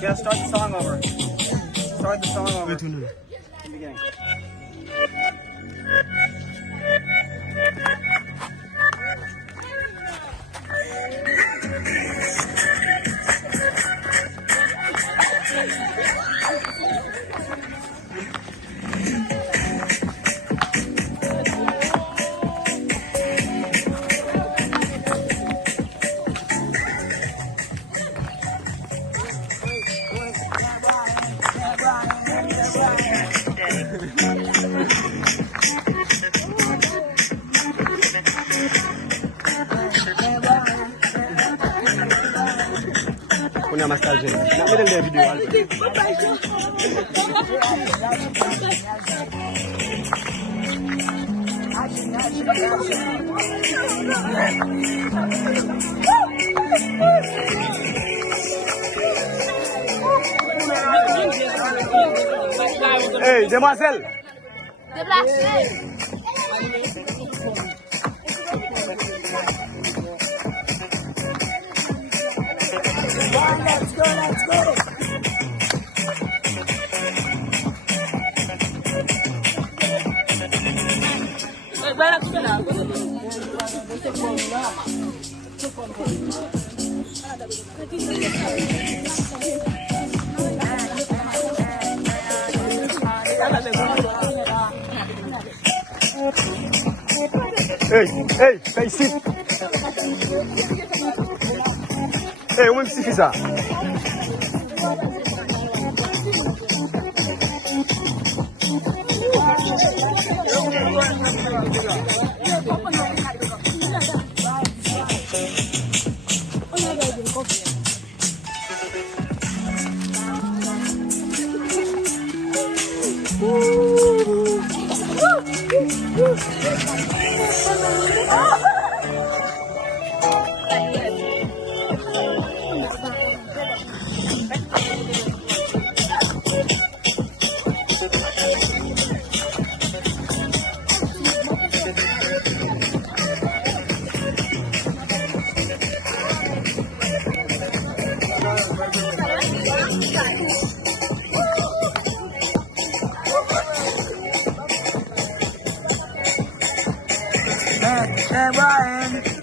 Yeah, start the song over. Start the song over. Beginning. Punya mas Taljin. Nak middle dia video. Hey, demoiselle. Let's go, let's go. Hey, stay sit. Hey, où est-ce que ça? Hey, Brian.